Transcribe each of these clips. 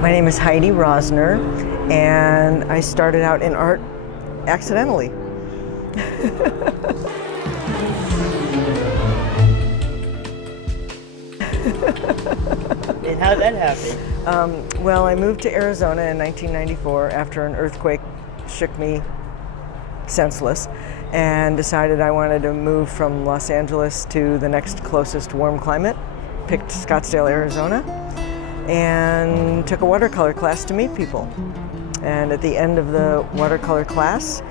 My name is Heidi Rosner, and I started out in art accidentally. And how did that happen? Well, I moved to Arizona in 1994 after an earthquake shook me senseless, and decided I wanted to move from Los Angeles to the next closest warm climate. Picked Scottsdale, Arizona, and took a watercolor class to meet people. And at the end of the watercolor class,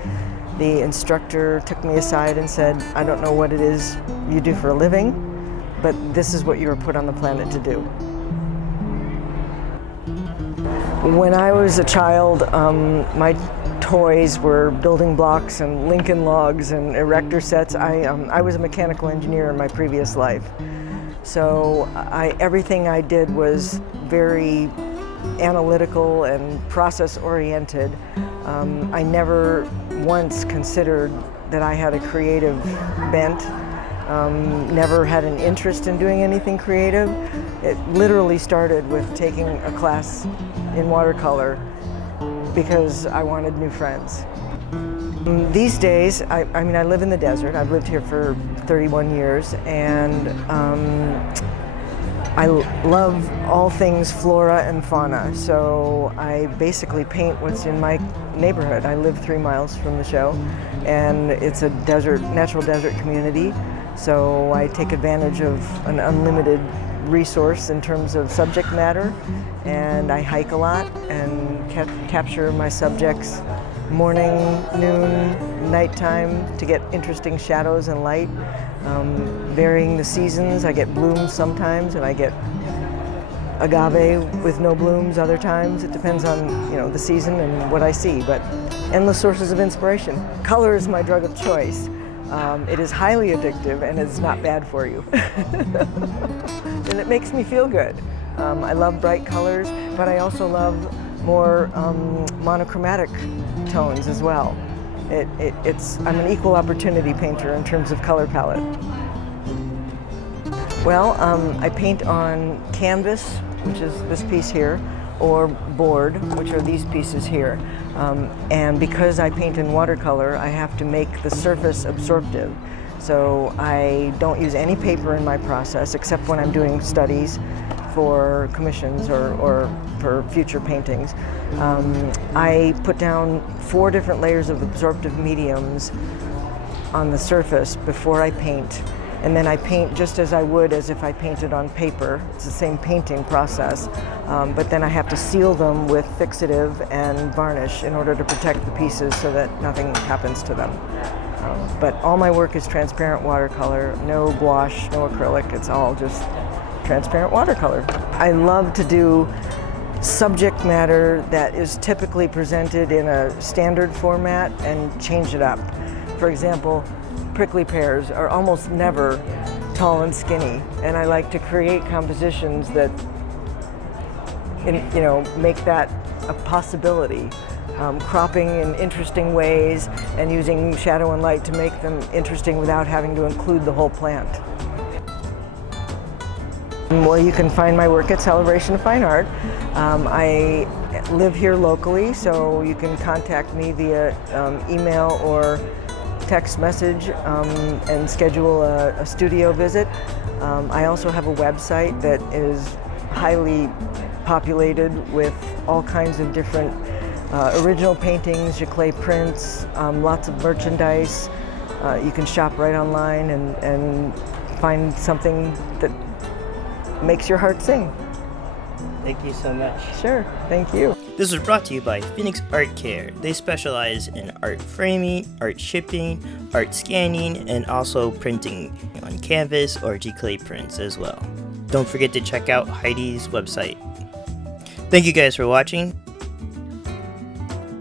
the instructor took me aside and said, "I don't know what it is you do for a living, but this is what you were put on the planet to do." When I was a child, my toys were building blocks and Lincoln logs and erector sets. I was a mechanical engineer in my previous life. So everything I did was very analytical and process-oriented. I never once considered that I had a creative bent. Never had an interest in doing anything creative. It literally started with taking a class in watercolor because I wanted new friends. These days, I mean, I live in the desert. I've lived here for 31 years, and I love all things flora and fauna. So I basically paint what's in my neighborhood. I live 3 miles from the show, and it's a natural desert community. So I take advantage of an unlimited resource in terms of subject matter, and I hike a lot and capture my subjects morning, noon, nighttime to get interesting shadows and light. Varying the seasons, I get blooms sometimes, and I get agave with no blooms other times. It depends on the season and what I see, but endless sources of inspiration. Color is my drug of choice. It is highly addictive, and it's not bad for you. And it makes me feel good. I love bright colors, but I also love more monochromatic tones as well. I'm an equal opportunity painter in terms of color palette. Well, I paint on canvas, which is this piece here, or board, which are these pieces here. And because I paint in watercolor, I have to make the surface absorptive. So I don't use any paper in my process, except when I'm doing studies for commissions or for future paintings. I put down 4 different layers of absorptive mediums on the surface before I paint. And then I paint just as I would as if I painted on paper. It's the same painting process, but then I have to seal them with fixative and varnish in order to protect the pieces so that nothing happens to them. But all my work is transparent watercolor, no gouache, no acrylic. It's all just transparent watercolor. I love to do subject matter that is typically presented in a standard format and change it up. For example, prickly pears are almost never tall and skinny, and I like to create compositions that make that a possibility. Cropping in interesting ways and using shadow and light to make them interesting without having to include the whole plant. Well, you can find my work at Celebration of Fine Art. I live here locally, so you can contact me via email or text message and schedule a studio visit. I also have a website that is highly populated with all kinds of different original paintings, Giclée prints, lots of merchandise. You can shop right online and find something that makes your heart sing. Thank you so much. Sure, thank you. This was brought to you by Phoenix Art Care. They specialize in art framing, art shipping, art scanning, and also printing on canvas or Giclée prints as well. Don't forget to check out Heidi's website. Thank you guys for watching.